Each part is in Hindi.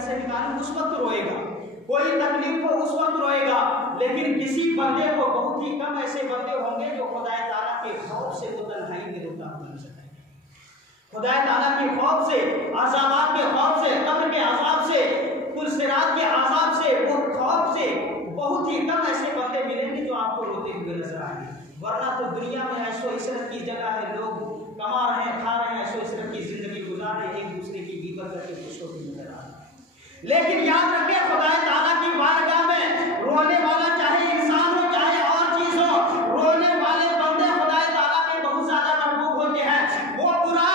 से निकालूं उस वक्त रोएगा, कोई तकलीफ हो उस वक्त रोएगा। लेकिन किसी बंदे को, बहुत ही कम ऐसे बंदे होंगे जो खुदा ताला के खौफ से वो तन्हाई में रोता हुआ नजर आएगा। खुदा ताला के खौफ से, अज़ाबात के खौफ से, कब्र के अज़ाब से, पुलसिरात के अज़ाब से, वो खौफ से बहुत ही कम ऐसे बंदे मिलेंगे जो आपको रोते हुए नजर आएंगे। वरना तो दुनिया में ऐशो इशरत की जगह है, लोग कमा रहे हैं, खा रहे हैं, ऐशो इशरत की जिंदगी गुजार रहे हैं, एक दूसरे की गीबत करके खुश होकर नजर आ रहे हैं। लेकिन याद रखें, खुदा ताला की बारगाह में रोने वाला चाहे इंसान हो चाहे और चीज हो, रोने वाले बंदे खुदा ताला के बहुत ज्यादा महबूब होते हैं। वो बुरा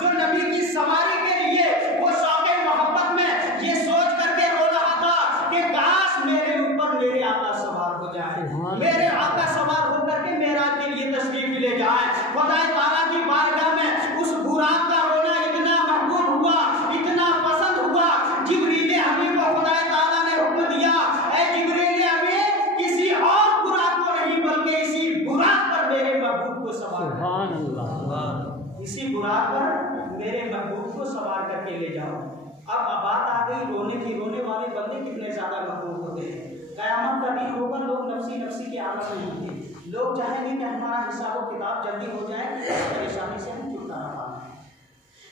जो नबी की सवारी के लिए वो शौक़े मोहब्बत में ये सोच करके रो रहा था कि काश मेरे ऊपर मेरे आका सवार हो जाए, मेरे आका सवार होकर के मेरा के लिए तशरीफ ले जाए। खुदा ताला की बारगाह में उस बुराक का रोना इतना महबूब हुआ, इतना पसंद हुआ, जिब्रील अमीन को खुदा ताला ने हुक्म दिया, ऐ जिब्रील अमीन किसी और बुराक को नहीं बल्कि इसी बुराक पर मेरे महबूब को सवार, सुभान अल्लाह, इसी बुराक पर मेरे महबूब को सवार करके ले जाओ। अब बात आ गई रोने की। रोने वाले बंदे कितने ज्यादा महबूब होते हैं। क़यामत का दिन होगा, लोग नफ्सी नफ्सी के आलम में होंगे, लोग चाहेंगे कि हमारा हिसाब किताब जल्दी हो जाए, परेशानी से हम छुटकारा पाएं।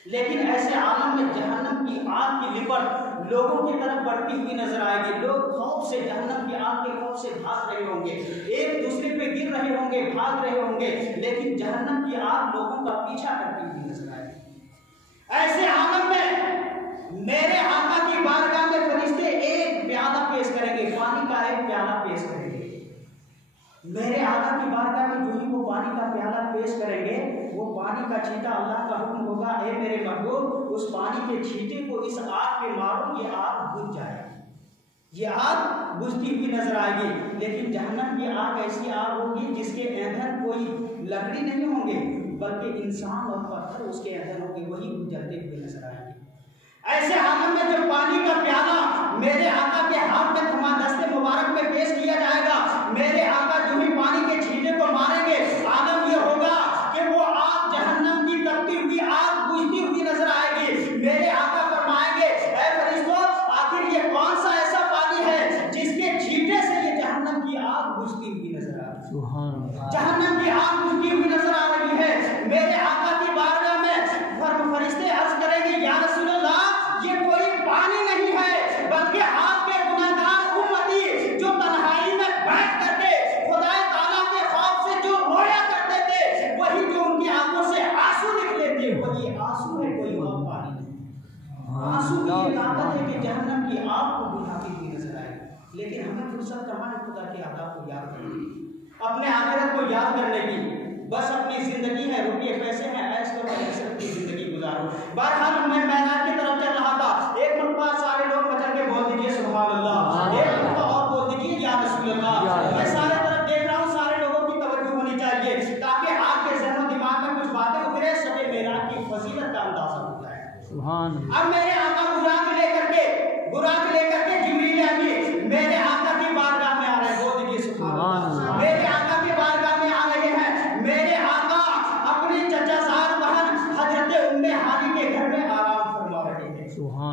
लेकिन ऐसे आलम में जहन्नम की आग की लिपट लोगों की तरफ बढ़ती हुई नजर आएगी। लोग खौफ से, जहन्नम की आग के खौफ से भाग रहे होंगे, एक दूसरे पे गिर रहे होंगे, भाग रहे होंगे, लेकिन जहन्नम की आग लोगों का पीछा करती हुई नजर आएगी। ऐसे आलम में मेरे आका की बारगाह में फरिश्ते एक प्याला पेश करेंगे, पानी का एक प्याला पेश करेंगे। मेरे आका की बारगाह में जो ही वो पानी का प्याला पेश करेंगे, वो पानी का छींटा, अल्लाह का हुक्म होगा, ए मेरे महबूब उस पानी के छींटे को इस आग पे मारो, ये आग बुझ जाएगी, ये आग बुझती हुई नजर आएगी। लेकिन जहन्नम की आग ऐसी आग होगी जिसके ईंधन कोई लकड़ी नहीं होंगे बल्कि इंसान और पत्थर उसके ईंधन होंगे, वही जलते हुए नजर आएंगे। ऐसे आलम में जब पानी का प्याला मेरे आका के हाथ में थमा दस्ते मुबारक में पेश किया जाएगा, मेरे आका जो ही पानी के छींटे को मारेंगे, आलम ये होगा कि वो आग जहन्नम की तपती हुई आग बुझती हुई नजर आएगी। मेरे आका फरमाएंगे, ऐ फरिश्तों आखिर ये कौन सा ऐसा पानी है जिसके छींटे से ये जहन्नम की आग बुझती हुई नजर आ रही है, जहन्नम की आग बुझती हुई नजर आ रही है। मेरे आका की बारगाह में फरिश्ते अर्ज करेंगे, या रसूल अल्लाह ये कोई पानी नहीं है बल्कि आपके गुनाहगार उम्मती जो तन्हाई में बैठ करके खुदा ताला के खौफ से जो रोया करते थे, वही जो उनकी आंखों से आंसू निकले थे, वही आंसू है, कोई और पानी नहीं। आंसू की ताकत है कि जहन्नम की आग को बुझाती हुई नजर आए। लेकिन हमें फुर्सत कहाँ है खुदा के आदाब को याद करने की, अपने आखिरत को याद करने की। बस अपनी जिंदगी है, रुपये पैसे हैं, ऐश करो, ऐसे अपनी जिंदगी गुजारो। बहरहाल मैं मैदान की तरफ चल रहा था, एक मरतबा सारे लोग बचल के बोल दीजिए सुभान अल्लाह, एक मरतबा और बोल दीजिए या रसूल अल्लाह। मैं सारे तरफ देख रहा हूँ, सारे लोगों की तवज्जो होनी चाहिए ताकि आपके ज़हन दिमाग में कुछ बातें उतरे, शब मेराज की फजीलत का अंदाजा हो जाए। सुभान। अब मेरे आका बुराक लेकर के जिब्रील अमीन मेरे आका की बारगाह में आ रहे हैं, बोल दीजिए सुभान अल्लाह। मेरे आका की बारगाह में आ रहे हैं, मेरे आका अपनी चचाजाद बहन हजरत उम्मे हानी के घर में आराम फरमा रहे हैं।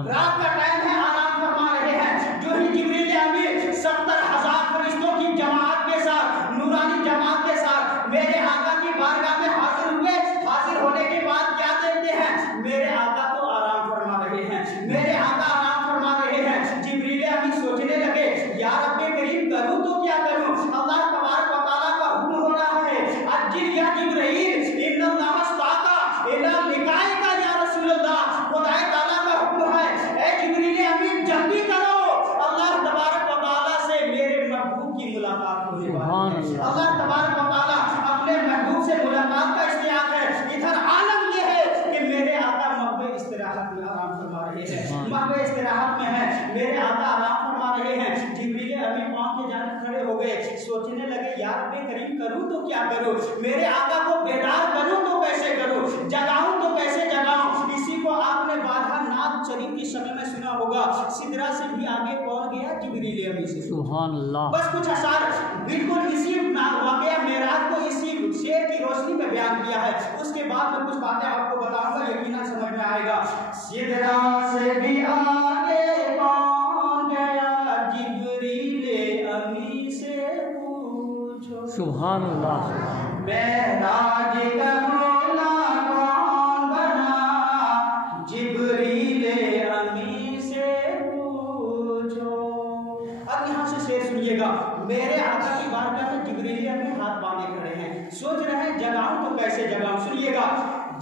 रात का टाइम है, आराम फरमा रहे हैं। जो ही जिब्रील अमीन 70,000 फरिश्तों की जमात के साथ, नूरानी जमात के साथ मेरे आका की बारगाह में हाजिर हुए। हाजिर होने के बाद क्या देखते हैं, मेरे आका तो आराम फरमा रहे हैं, मेरे आका आराम फरमा रहे हैं। जिब्रील अमीन सोचने लगे, या रब्बे करीम करूं तो क्या करूं, अल्लाह तबारक व तआला का हुक्म हो रहा है, अज्जिल या जिब्रील इन्नल्लाह अस्ताका इला लिकाइका या रसूल अल्लाह। खुदा ताला का हुक्म है, ऐ जिब्रील अमीन जल्दी करो, अल्लाह तबारक व तआला से मेरे महबूब की मुलाकात होने वाली है। अल्लाह तबारक व तआला अपने महबूब से मुलाकात का इश्तियाक है। इधर आलम ये है कि मेरे आका महबूब इस्तिराहत में आराम फरमा रहे हैं, महबूब इस्तिराहत में है, मेरे आका आराम फरमा रहे हैं। जिब्रील अमीन पांव के जाने खड़े हो गए, सोचने लगे, या रब्बे करीम करूं तो क्या करूं, मेरे आका को बेदार करूं तो कैसे करूं, जगाऊं तो कैसे जगाऊं। इसी को आपने बाधा नाद शरीफ के समय में सुना होगा, सिदरा से भी आगे कौन गया, जिब्रील अमीन से। सुभान अल्लाह। बस कुछ असार बिल्कुल इसी वाक़या मेराज को इसी शेर की रोशनी में बयान किया है। उसके बाद मैं कुछ बातें आपको बताऊंगा, यकीनन समझ में आएगा। सिदरा से भी आगे सुभान अल्लाह। मेराज का मौला कौन बना, जिब्रील अमीन से पूछो। अब यहाँ से शेर सुनिएगा। मेरे आका की बारगाह में जिब्रील अमीन हाथ बांधे खड़े हैं, सोच रहे हैं जगाऊं तो कैसे जगाऊं। सुनिएगा,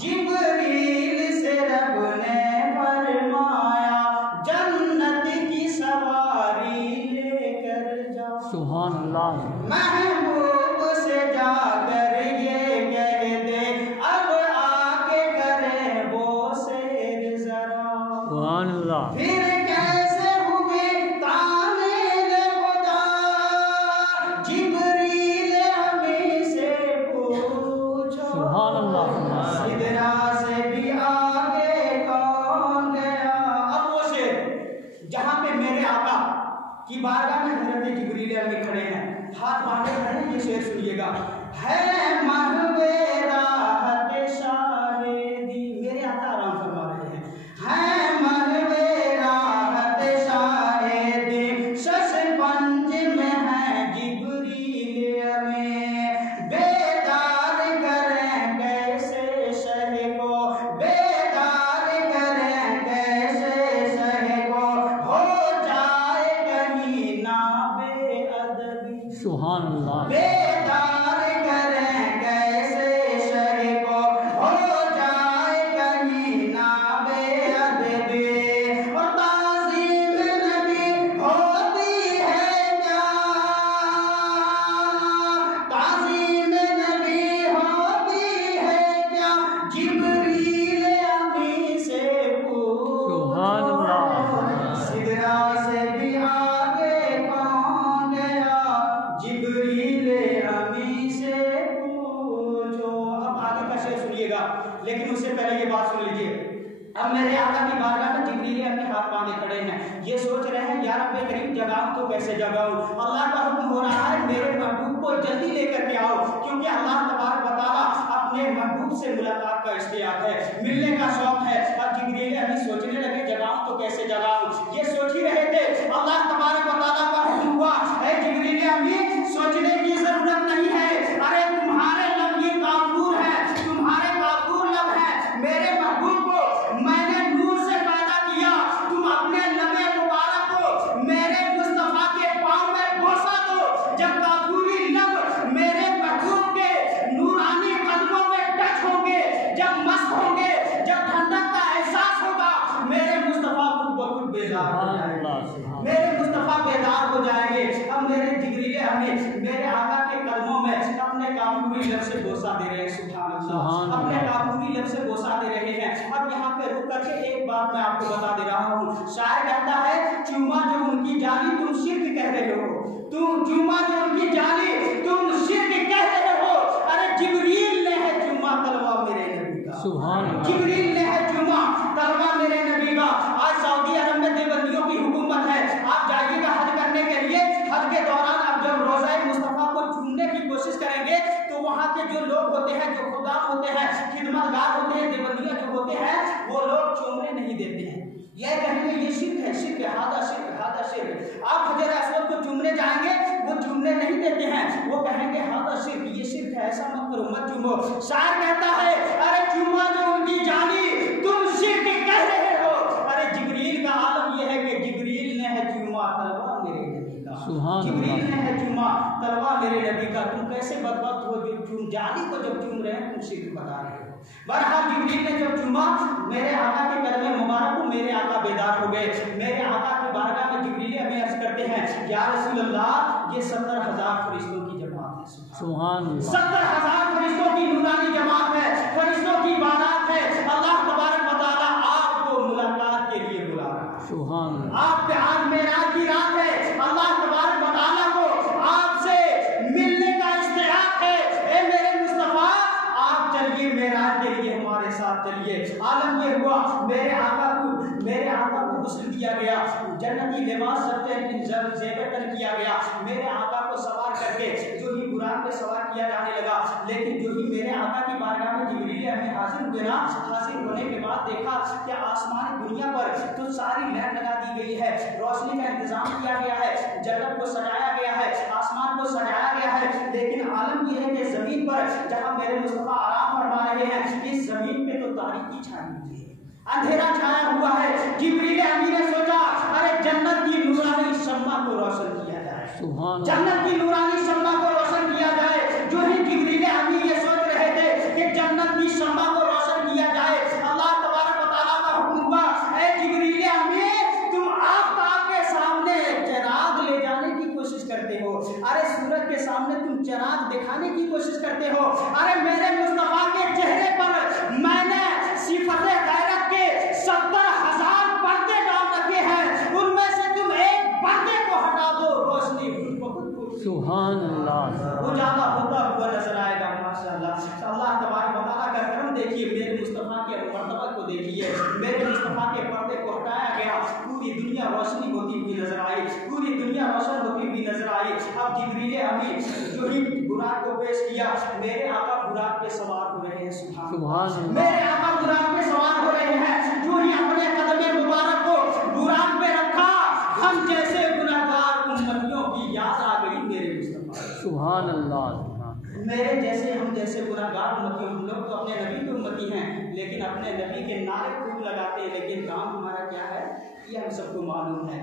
जिब्रील से रब ने फरमाया, जन्नत की सवारी लेकर जाओ। सुभान अल्लाह। महबूब से जाकर ये कह दे, अब आके करे वो शेर जरा। सुभान अल्लाह। फिर कैसे हुए तामील खुदा, जिब्रील हमें से पूछो। सुभान अल्लाह। सिदरा से भी आगे कौन गया। अब वो शेर जहाँ पे मेरे आका की बारगाह में हजरत जिब्रील अमीन खड़े हैं, हाथ बांधे खड़े हैं, ये शेर सुनिएगा। है महवे राहत शाहेदी, मेरे आका आराम फरमा रहे हैं। है महवे राहत शाहेदी, शश पंज में है जिब्रील अमीन। बेदार करें कैसे शह को, बेदार करें कैसे शह को, हो जाए कहीं ना बेअदबी। सुभान अल्लाह। बेदार करें कैसे शह को, हो जाए कहीं ना बेअदबी। और ताज़ीम नबी होती है क्या, ताज़ीम नबी होती है क्या, जिब्रील अमीन से पूछो। सुभान अल्लाह। सिदरा से भी आगे कौन गया, जिब्रील अमीन से पूछो। अब आगे का शेर सुनिएगा, लेकिन उससे पहले ये बात सुन लीजिए। अब मेरे आका की बारगाह में जिब्रील अपने हाथ बांधे खड़े हैं, ये सोच रहे हैं यार रब्बे करीम जगाऊं तो कैसे जगाऊं। अल्लाह का हुक्म हो रहा है, मेरे महबूब को जल्दी लेकर के आओ, क्योंकि अल्लाह तबारक व तआला अपने महबूब से मुलाकात का इश्तियाक है, मिलने का शौक है। अब जिब्रील अमीन सोचने लगे जगाऊं तो कैसे जगाऊं, ये सोच ही रहे थे। अल्लाह तबारक व तआला का हुक्म हुआ, ऐ जिब्रील अमीन सोचने की जरूरत नहीं है, अरे तुम्हारे लब ये काफूर है, तुम्हारे काफूर लब है। मेरे महबूब को मैंने नूर से पैदा किया, तुम अपने लबे मुबारक को मेरे मुस्तफा के पांव में बोसा दो। जब काफूरी लब मेरे महबूब के नूरानी कदमों में टच होंगे, जब मस्त होंगे, जब ठंडक का एहसास होगा, मेरे मुस्तफा खुद ब खुद बेदार हो जाएंगे, मेरे मुस्तफा बेदार हो जाएंगे। अब मेरे जिब्रील अमीन मेरे आका के कदमों में अपने काफूरी लब से बोसा दे रहे हैं। सुभान अल्लाह, अपने काफूरी लब से बोसा दे रहे हैं। अब यहाँ पे रुक करके एक बात मैं आपको बता दे रहा हूँ। शायर कहता है, चूमा जो उनकी जाली तुम शिर्क कह रहे हो, तुम चूमा जो उनकी जाली तुम शिर्क कह रहे हो। अरे जिब्रील ने है चूमा तलवा मेरे नबी का। सुभान अल्लाह। जिब्रील ने है चूमा तलवा मेरे नबी का। आज सऊदी अरब में देवबंदियों की हुकूमत है, आप जाइएगा हज करने के लिए। हज के दौरान आप जब रोज़ा मुस्तफा को चूमने की कोशिश करेंगे तो वहाँ के जो लोग होते हैं, जो खुदाम होते हैं, खिदमतगार होते हैं, देवबंदियाँ जो होते हैं, वो लोग चूमने नहीं देते हैं। ये कहेंगे ये शिर्क है, शिर्क है, हादा शिर्क, हादा शिर्क। आप हजर अस्वद को चूमने जाएंगे, वो चूमने नहीं देते हैं, वो कहेंगे हादा शिर्क, ये शिर्क है, ऐसा मत करो, मत चूमो। शायर कहता है, अरे चूमा जो उनकी जानी तुम शिर्क कह रहे हो। अरे जिब्रील का आलम यह है कि जिब्रील ने है चूमा तलवा मेरे नबी का। जिब्रील ने है चूमा तलवा मेरे नबी का। तुम कैसे बदबख्त हो जो चूम जाली को जब चूम रहे हैं तुम शिर्क बता रहे हो। बहरहाल जिब्रील ने जब चूमा मेरे आका के कदम मुबारक को, मेरे आका बेदार हो गए। मेरे आका की बारगाह में जिब्रील हमें अर्ज करते हैं, या रसूल अल्लाह, ये 70,000 फरिश्तों की जमात है। सुभान अल्लाह। 70,000 फरिश्तों की नूरानी जमात है, फरिश्तों की बारात है। अल्लाह तबारक व तआला आपको मुलाकात के लिए बुला रहा है। सुभान अल्लाह। आप पे आज मेराज की रात है, अल्लाह तबारक व तआला को आपसे मिलने का इश्तियाक है। ए मेरे मुस्तफा, आप चलिए मेराज के लिए हमारे साथ चलिए। आलम ये हुआ, मेरे आका को गुस्ल दिया गया। जन्नती लिबास ज़ेबतन किया गया। मेरे आका को सवार करके जो ही बुराक पे सवार किया जाने लगा, लेकिन जो ही मेरे आका की बारगाह में जिब्रील अमीन हाजिर हुए ना, हाजिर होने के बाद देखा कि आसमान दुनिया पर तो सारी लैट लगा दी गई है, रोशनी का इंतजाम किया गया है, जन्नत को सजाया गया है, आसमान को सजाया गया है, लेकिन आलम यह है कि जमीन पर जहां मेरे मुस्तफा आराम फरमा रहे हैं, इस जमीन पे तो तारीकी छाई हुई है, अंधेरा छाया हुआ है। जिब्रील अमीन ने सोचा अरे जन्नत की नूरानी शम्मा को रोशन किया जाए, जन्नत की नूरानी शम्मा को रोशन किया जाए। जो ही जिब्रील अमीन ये सोच रहे थे कि जन्नत की शम्मा को रोशन किया जाए, अल्लाह तबारक व तआला का हुक्म हुआ, ऐ जिब्रील अमीन तुम आफताब के सामने चिराग ले जाने की कोशिश करते हो, अरे सूरज के सामने तुम चिराग दिखाने की कोशिश करते हो, अरे मेरे मुस्तफा के चेहरे पर मैंने सिफते गैरत के 70,000 पर्दे डाल रखे हैं, उनमें से तुम एक पर्दे को हटा दो, रोशनी सुभान अल्लाह उजाला होता हुआ नजर आएगा। माशाअल्लाह, अल्लाह तबारक व तआला का करम देखिए, मेरे मुस्तफा के मर्तबा को देखिए, मेरे मुस्तफा के पर्दे को हटाया गया, पूरी दुनिया रोशनी होती हुई नजर आई, पूरी दुनिया रोशन होती हुई नजर आई। अब जिब्रील अमीन जो ही बुराक को पेश किया, मेरे आका बुराक पे सवार हो रहे हैं, सुभान अल्लाह, मेरे आका बुराक पे सवार हो रहे हैं। जो ही अपने कदमे मुबारक को बुराक पे रखा, हम जैसे गुनाहगार उम्मतियों की याद आ गई मेरे मुस्तफा, सुभान अल्लाह, मेरे जैसे हम जैसे गुनाहगार उम्मती, हम लोग तो अपने नबी के उम्मती हैं, लेकिन अपने नबी के नारे खूब लगाते हैं, लेकिन काम हमारा क्या है ये हम सबको मालूम है।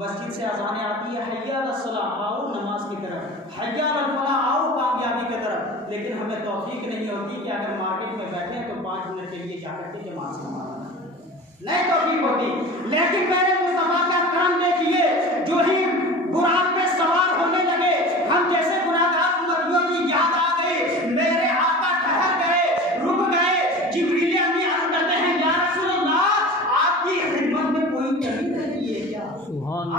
मस्जिद से अज़ानें आती है, हय्या अलस सलाह, आओ नमाज की तरफ, हय्या अलल फलाह, आओ कामयाबी की तरफ, लेकिन हमें तौफीक नहीं होती कि अगर मार्केट में बैठे हैं तो 5 मिनट के लिए जाकर के जमात से नहीं तौफीक होती। लेकिन मेरे मुस्तफा का करम देखिए, जो ही बुराक पे सवार होने लगे, हम जैसे गुनाहगार उम्मतियों की याद आ गई, मेरे आका ठहर गए, रुक गए। जिब्रील अमीन अर्ज़ करते हैं, या रसूल अल्लाह, आपकी खिदमत में कोई कमी रह गई है क्या?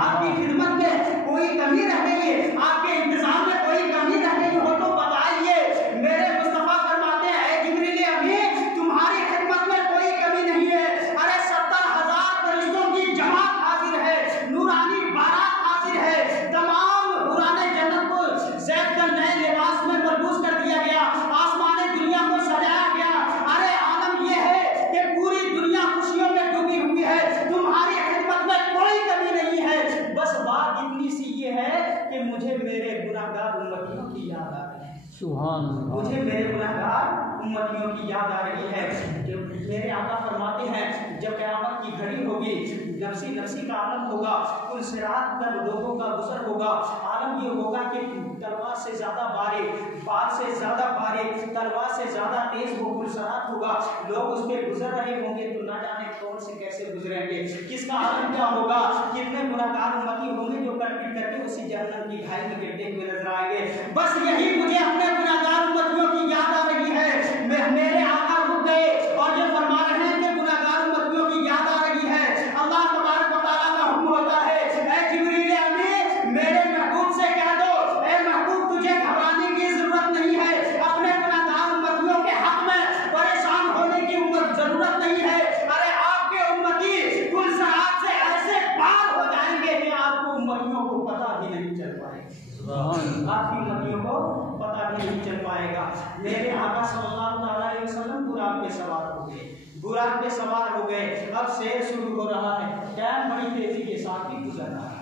आपकी खिदमत में कोई कमी रह गई है, आपके इंतजाम में कोई कमी रह गई हो तो बताइए। मेरे मुस्तफा फरमाते हैं, ऐ जिब्रील अमीन तुम्हारी खिदमत में कोई कमी नहीं है, अरे 70,000 फरिश्तों की जमात हाजिर है, नूरानी बारात हाजिर है, तमाम हुराने जन्नत को ज़ेबतन नए लिबास में मलबूस कर दिया गया, आसमाने दुनिया को सजाया गया। अरे आलम यह है कि पूरी दुनिया खुशियों में डूबी हुई है, तुम्हारी खिदमत में कोई कमी नहीं है। बस बात इतनी सी ये है कि मुझे मेरे गुनाहगार उम्मतियों की याद आ रही है, सुभान अल्लाह, मुझे मेरे गुनाहगार उम्मतियों की याद आ रही है। जब मेरे आका फरमाते हैं, जब क़यामत की घड़ी होगी, नफ्सी नफ्सी का आलम होगा, कुल सिरात पर लोगों का गुजर होगा, आलम ये होगा कि तलवार से ज्यादा बारीक, बाल से ज्यादा बारीक, तलवार से ज्यादा तेज वो कुल सिरात होगा, लोग उस पर गुजर रहे होंगे तो ना जाने कौन से कैसे गुजरेंगे, किसका आलम क्या होगा, कितने गुनाहगार उम्मती होंगे जो कट पिट करके उसी जहन्नम की खाई में गिरते हुए नजर आएंगे। बस यही मुझे अपने गुनाहगार उम्मतियों की याद आ रही है। मेरे आका रुक गए और ये फरमा रहे हैं कि गुनाहगार उम्मतियों की याद आ रही है। अल्लाह तबारक व तआला का हुक्म होता है, ऐ जिब्रील अमीन मेरे महबूब से कह दो, ऐ महबूब तुझे घबराने की जरूरत नहीं है, अपने गुनाहगार उम्मतियों के हक में परेशान होने की जरूरत नहीं है। अरे आपके उम्मती कुल सरात से ऐसे पार हो जाएंगे कि आपको उम्मतियों को पता भी नहीं चल पाएगा, आपकी उम्मतियों को पता भी नहीं चल पाएगा। मेरे आका सल्लल्लाहु अलैहि वसल्लम बुराक पे सवार हो गए, बुराक पे सवार हो गए। अब सैर शुरू हो रहा है, टाइम बड़ी तेजी के साथ ही गुजर रहा है।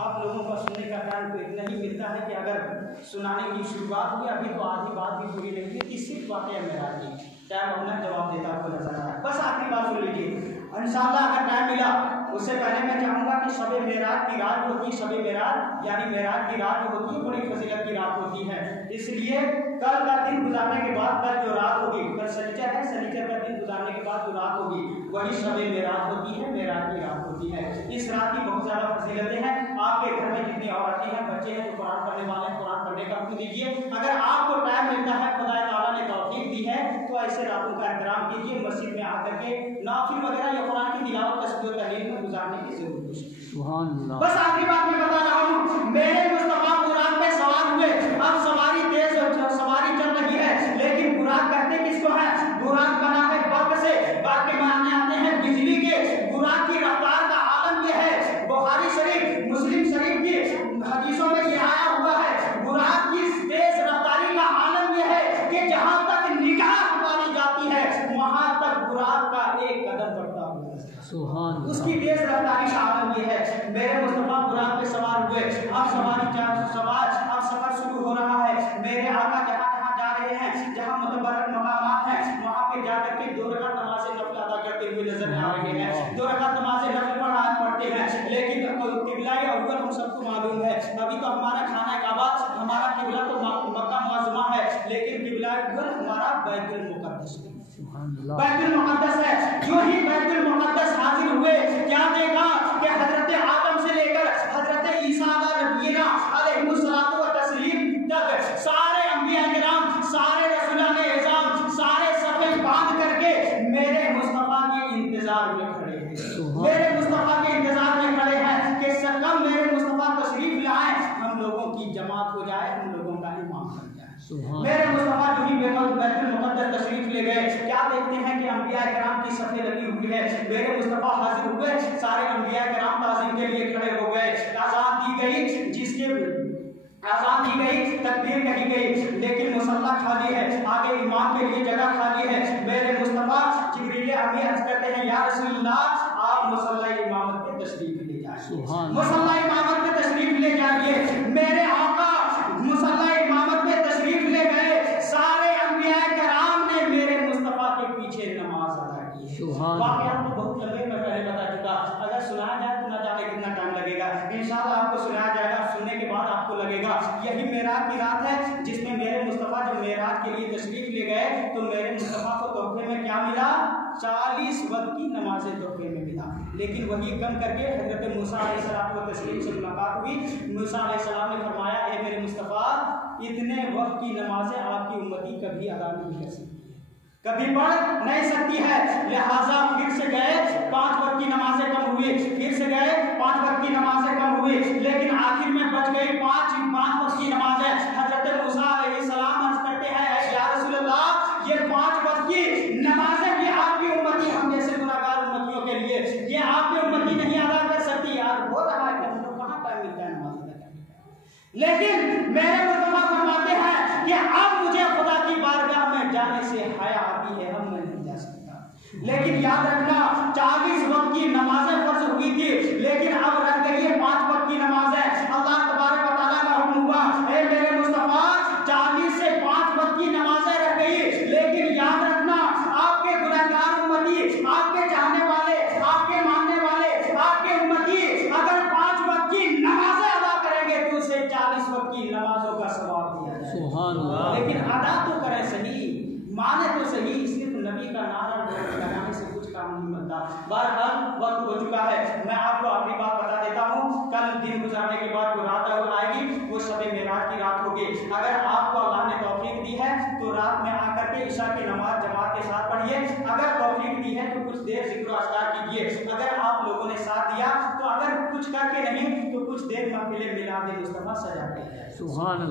आप लोगों का सुनने का टाइम तो इतना ही मिलता है कि अगर सुनाने की शुरुआत हुई, अभी तो आधी बात भी पूरी नहीं हुई, तीसरी बातें मेरा की टाइम अपना जवाब देता हुआ नजर आ रहा है। बस आखिरी बात सुन लीजिए, इंशाअल्लाह अगर टाइम मिला उससे पहले मैं चाहूँगा कि शब मेराज की रात जो होती है, शब मेराज यानी मेराज की रात जो होती है बड़ी फजीलत की रात होती है, इसलिए कल का दिन गुजारने के बाद कल जो रात होगी, कल शनिचर है, शनिचर का दिन गुजारने के बाद जो रात होगी वही शब मेराज होती है, मेराज की रात होती है। इस रात की बहुत ज़्यादा फजीलतें हैं। आपके घर में जितनी औरतें हैं, बच्चे हैं जो कुरान पढ़ने वाले हैं, कुरान पढ़ने का हुक्म दीजिए। अगर आपको टाइम मिलता है, खुदा ताला ने तौफीक दी है, तो ऐसे रातों का एहतराम कीजिए, मस्जिद में आकर के नाफिल वगैरह या कुरान की तिलावत तस्बीह तहलील में गुजारने की जरूरत है। बस आखिरी बात मैं बता रहा हूँ, मेरे मुस्तफा बुराक पे सवार हुए, अब सवारी तेज सवारी चल रही है, लेकिन बुराक कहते किसको है? बुराक बना है बर्क से, बर्क के मायने आते हैं बिजली के। बुराक की रफ्तार का आलम यह है बुखारी शरीफ, मुस्लिम शरीफ की हदीसों में यह आया हुआ है, बुराक की तेज रफ्तारी का आलम यह है कि जहां तक निगाह हमारी जाती है वहां तक बुराक का एक कदम बढ़ता हुआ है। उसकी तेज रफ्तारी का आलम यह है। मेरे मुस्तफा बुराक पे सवार हुए, अब सफर शुरू हो रहा है। मेरे आका जहां जहां जा रहे हैं, जहां मुतबरक मकामात हैं, वहां पे जाकर के 2 रकात नमाज नफल अदा करते हुए नजर आ रहे हैं। 2 रकात नमाज नफल पढ़ते हैं, लेकिन किबला अव्वल हम सबको मालूम है। अभी तो हमारा खाना काबा, हमारा किबला तो मक्का मुअज़्ज़मा है, लेकिन किबला अव्वल हमारा बैतुल मुक़द्दस है। बैतुल मुक़द्दस है। जो ही बैतुल मुक़द्दस हाजिर हुए, क्या देखा कि हजरत आदम से लेकर हजरत ईसा अलैहिस्सलातु व तस्लीम तक सारे अंबिया किराम, सारे रसूलाने इज़ाम, सारे सफे बांध करके मेरे मुस्तफा के इंतजार में खड़े हैं। मेरे मुस्तफा के इंतजार में खड़े हैं कि सकम मेरे मुस्तफा तशरीफ लाए, हम लोगों की जमात हो जाए, हम लोगों का इमाम बन जाए। मेरे मुस्तफा जो ही बैतुल मुक़द्दस तशरीफ ले गए, क्या देखते हैं कि अंबिया किराम की सफे लगी हुई है। मेरे मुस्तफा हाजिर हुए, सारे अंबिया किराम ताज़ीम के लिए खड़े हो गए। आज़ान दी गई, आज़ान दी गई, तकबीर कही गई, लेकिन मुसल्ला खाली है, आगे इमाम के लिए जगह खाली है। मेरे मुस्तफा जिब्रील अमीन अर्ज़ करते हैं, या रसूलल्लाह आप मुसल्ला इमामत पे तशरीफ ले जाइए, मुसल्ला इमामत पे तशरीफ ले जाइए। मेरे आका मुसल्ला इमामत पे तशरीफ ले गए, सारे अंबिया किराम ने मेरे मुस्तफा के पीछे नमाज अदा की। वाक़या तो बहुत लंबे में पहले बता चुका, अगर सुनाया जाए तो न जाने कितना टाइम लगेगा। इंशाअल्लाह आपको सुनाया जाएगा, सुनने के बाद आपको लगेगा यही मेराज की रात है, जिसमें मेरे मुस्तफा जब मेराज के लिए तशरीफ ले गए तो मेरे मुस्तफा को तोहफे में क्या मिला? 40 वक्त की नमाजें तोहफे में मिला। लेकिन वही कम करके हजरत मूसा अलैहिस्सलाम तस्लीम से मुलाकात हुई। मूसा अलैहिस्सलाम ने फरमाया, ए मेरे मुस्तफा, इतने वक्त की नमाजें आपकी उम्मती कभी अदा नहीं कर सकती, कभी पढ़ नहीं सकती है। लिहाजा फिर से गए, 5 वक्त की नमाजें कम हुई, फिर से गए, 5 वक्त की नमाजें कम हुई, लेकिन आखिर में बच गई 5 वक्त की नमाजें। हजरत मूसा अलैहिस्सलाम अर्ज़ करते हैं, या रसूलल्लाह, ये 5 वक्त की नमाजें भी आपकी उम्मती, हम जैसे गुनाहगार उम्मतियों के लिए, ये आपकी उम्मती नहीं अदा कर सकती। यार हो रहा है कि हम लोग कहाँ टाइम मिलता है नमाज अदा करने का। लेकिन मेरे मुस्तफा फरमाते हैं कि अब मुझे खुदा की बारगाह में जाने से हया आती है, हम मैं नहीं जा सकता। लेकिन याद रखना, 40 वक्त की नमाजें फर्ज हुई थी, लेकिन अब रह गई है 5 वक्त की नमाजें। अल्लाह तबारक व तआला का हुक्म हुआ, ए मेरे मुस्तफा, 40 से 5 वक्त की नमाजें रह गई, लेकिन याद रखना, आपके गुनहगार उम्मती, आपके चाहने वाले, आपके मानने वाले, आपके उम्मती अगर 5 वक्त की नमाजें अदा करेंगे तो उसे 40 वक्त की नमाजों का सवाब दिया जाए। सुभान अल्लाह। लेकिन अदा तो करें सही, माने तो सही, सिर्फ नबी का नारा लगाने से कुछ काम नहीं बनता। बहरहाल वक्त हो चुका है, मैं आपको आखिरी बात बता देता हूँ, कल दिन गुजरने के बाद जो रात आएगी वो शब मेराज की रात होगी। अगर आपको अल्लाह ने तौफीक दी है तो रात में आकर के इशा की नमाज जमात के साथ पढ़िए। अगर तौफीक दी है तो कुछ देर जिक्र अस्कार कीजिए। अगर आप लोगों ने साथ दिया तो, अगर कुछ करके नहीं तो कुछ देर महफिल मिलाद मुस्तफा सजा के। सुभान अल्लाह।